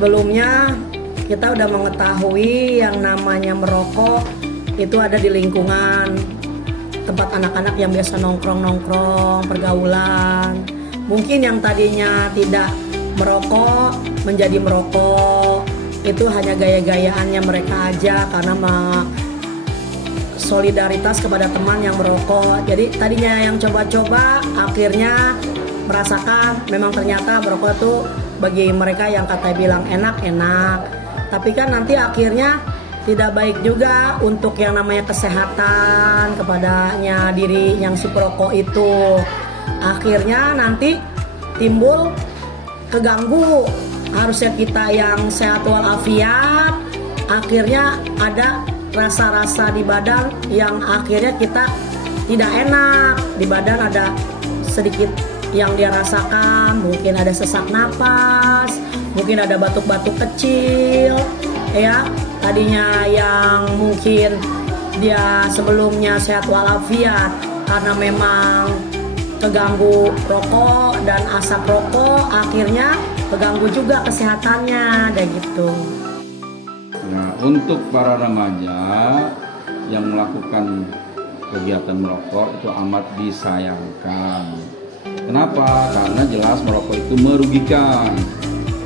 Sebelumnya kita udah mengetahui yang namanya merokok itu ada di lingkungan tempat anak-anak yang biasa nongkrong-nongkrong, pergaulan. Mungkin yang tadinya tidak merokok menjadi merokok, itu hanya gaya-gayaannya mereka aja karena solidaritas kepada teman yang merokok. Jadi tadinya yang coba-coba akhirnya merasakan memang ternyata merokok itu bagi mereka yang kata bilang enak-enak. Tapi kan nanti akhirnya tidak baik juga untuk yang namanya kesehatan kepadanya diri yang si perokok itu. Akhirnya nanti timbul keganggu. Harusnya kita yang sehat walafiat, akhirnya ada rasa-rasa di badan yang akhirnya kita tidak enak. Di badan ada sedikit yang dia rasakan, mungkin ada sesak napas, mungkin ada batuk-batuk kecil, ya. Tadinya yang mungkin dia sebelumnya sehat walafiat karena memang keganggu rokok dan asap rokok, akhirnya keganggu juga kesehatannya, kayak gitu. Nah, untuk para remaja yang melakukan kegiatan merokok itu amat disayangkan. Kenapa? Karena jelas merokok itu merugikan.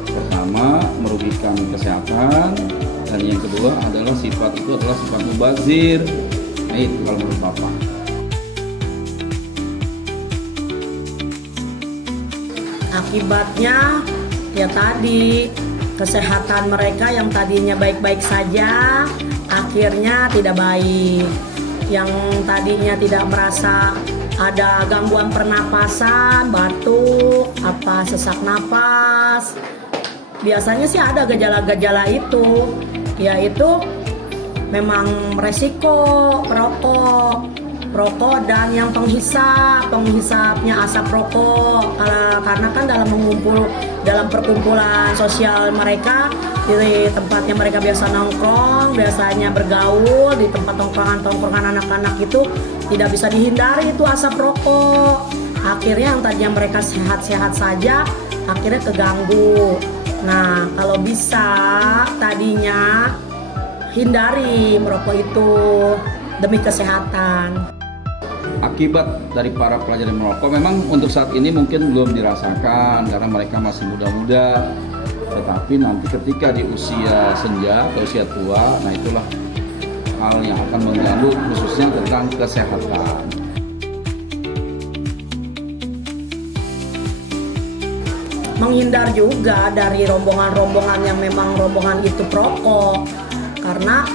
Pertama, merugikan kesehatan, dan yang kedua adalah sifat mubazir. Nah, itu kalau menurut Bapak. Akibatnya ya tadi, kesehatan mereka yang tadinya baik-baik saja akhirnya tidak baik. Yang tadinya tidak merasa ada gangguan pernapasan, batuk, sesak napas, biasanya sih ada gejala-gejala itu, yaitu memang resiko perokok dan yang penghisapnya asap rokok. Karena kan dalam perkumpulan sosial mereka, di tempatnya mereka biasa nongkrong, biasanya bergaul di tempat tongkrongan anak-anak itu tidak bisa dihindari itu asap rokok. Akhirnya yang tadinya mereka sehat-sehat saja akhirnya keganggu. Nah, kalau bisa tadinya hindari merokok itu demi kesehatan. Akibat dari para pelajar yang merokok memang untuk saat ini mungkin belum dirasakan karena mereka masih muda-muda. Tetapi nanti ketika di usia senja atau usia tua, nah itulah hal yang akan mengganggu khususnya tentang kesehatan. Menghindar juga dari rombongan-rombongan yang memang rombongan itu perokok, karena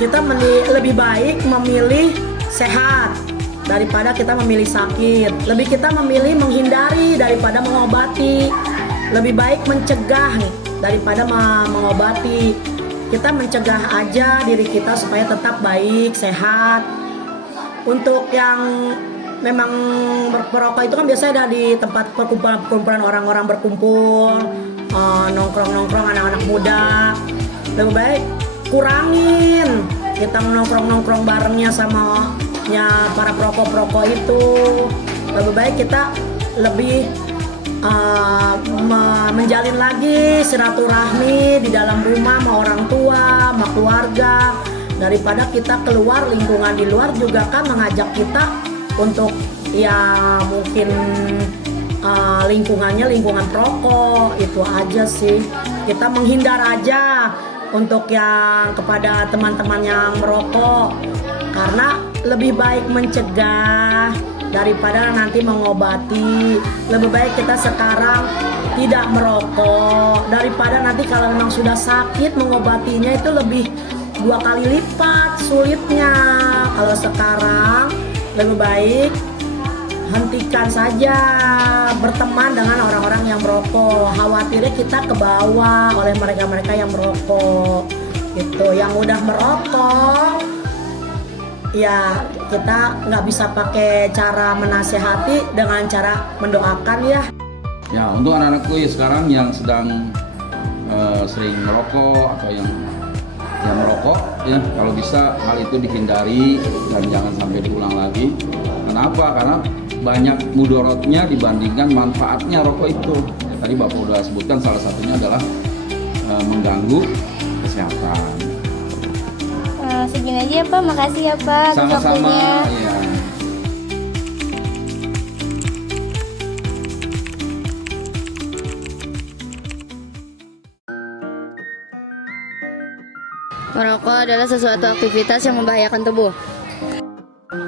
kita lebih baik memilih sehat daripada kita memilih sakit. Kita memilih menghindari daripada mengobati. Lebih baik mencegah daripada mengobati. Kita mencegah aja diri kita supaya tetap baik, sehat. Untuk yang memang perokok itu kan biasanya ada di tempat perkumpulan orang-orang berkumpul, nongkrong-nongkrong anak-anak muda. Lebih baik kurangin kita nongkrong barengnya sama para perokok itu. Lebih baik kita lebih menjalin lagi silaturahmi di dalam rumah sama orang tua, sama keluarga, daripada kita keluar lingkungan di luar juga kan mengajak kita untuk ya mungkin lingkungan perokok. Itu aja sih, kita menghindar aja untuk yang kepada teman-teman yang merokok, karena lebih baik mencegah daripada nanti mengobati. Lebih baik kita sekarang tidak merokok daripada nanti kalau memang sudah sakit mengobatinya itu lebih 2 kali lipat sulitnya. Kalau sekarang lebih baik hentikan saja berteman dengan orang-orang yang merokok. Khawatirnya kita kebawa oleh mereka-mereka yang merokok gitu. Yang udah merokok ya kita nggak bisa pakai cara menasehati dengan cara mendoakan ya. Ya, untuk anak-anakku sekarang yang sedang sering merokok atau yang merokok ya, kalau bisa hal itu dihindari dan jangan sampai diulang lagi. Kenapa? Karena banyak mudorotnya dibandingkan manfaatnya rokok itu. tadi Bapak udah sebutkan salah satunya adalah mengganggu kesehatan. Segini aja ya Pak, makasih ya Pak atas Sama-sama waktunya. ya. Merokok adalah sesuatu aktivitas yang membahayakan tubuh.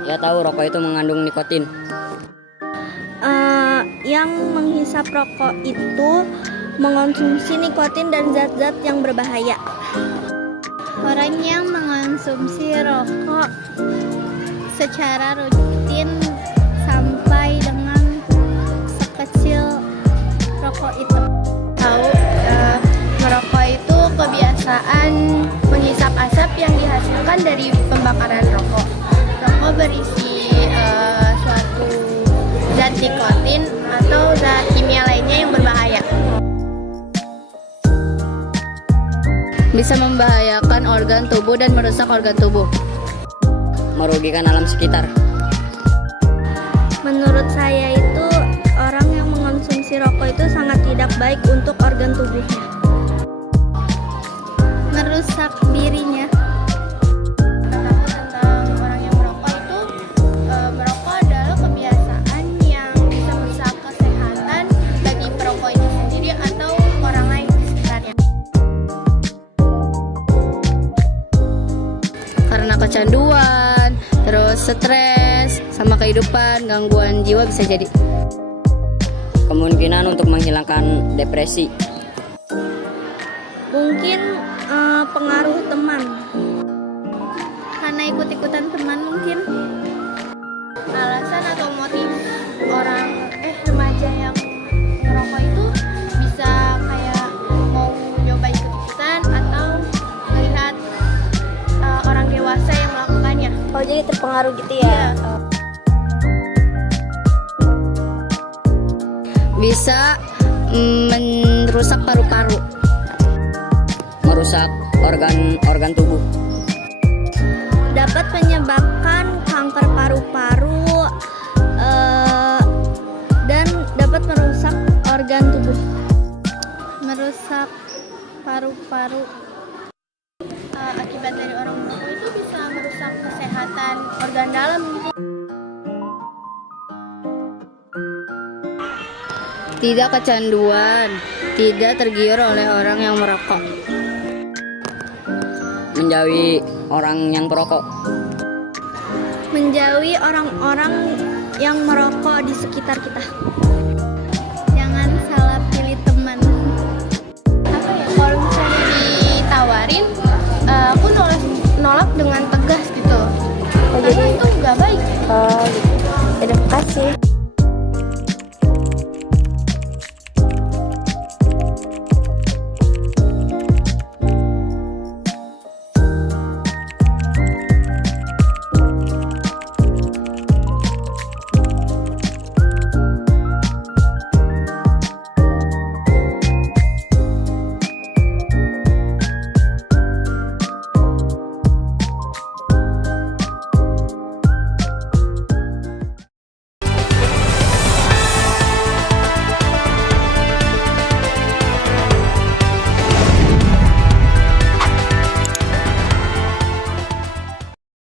Ya tahu rokok itu mengandung nikotin. Yang menghisap rokok itu mengonsumsi nikotin dan zat-zat yang berbahaya. Orang yang mengonsumsi rokok secara rutin sampai dengan sekecil rokok itu. Tahu, merokok itu kebiasaan menghisap asap yang dihasilkan dari pembakaran rokok. Rokok berisi suatu zat nikotin atau zat kimia lainnya yang berbahaya. Bisa membahayakan organ tubuh dan merusak organ tubuh. Merugikan alam sekitar. Menurut saya itu orang yang mengonsumsi rokok itu sangat tidak baik untuk organ tubuhnya. Merusak dirinya. Tentang orang yang merokok itu, merokok adalah kebiasaan yang bisa merusak kesehatan bagi perokok itu sendiri atau orang lain di sekitarnya. Karena kecanduan, terus stres, sama kehidupan, gangguan jiwa bisa jadi. Kemungkinan untuk menghilangkan depresi. Mungkin pengaruh teman, karena ikut-ikutan teman mungkin. Alasan atau motif remaja yang merokok itu bisa kayak mau nyoba ikut-ikutan atau melihat orang dewasa yang melakukannya. Oh, jadi terpengaruh gitu ya? Bisa merusak paru-paru. Merusak organ tubuh. Dapat menyebabkan kanker paru-paru dan dapat merusak organ tubuh. Merusak paru-paru. Akibat dari orang merokok itu bisa merusak kesehatan organ dalam. Tidak kecanduan, tidak tergiur oleh orang yang merokok. Menjauhi orang yang perokok. Menjauhi orang-orang yang merokok di sekitar kita. Jangan salah pilih teman. Apa ya, kalau misalnya ditawarin, aku nolak dengan tegas gitu. Karena itu nggak baik. Oh gitu. Terima kasih.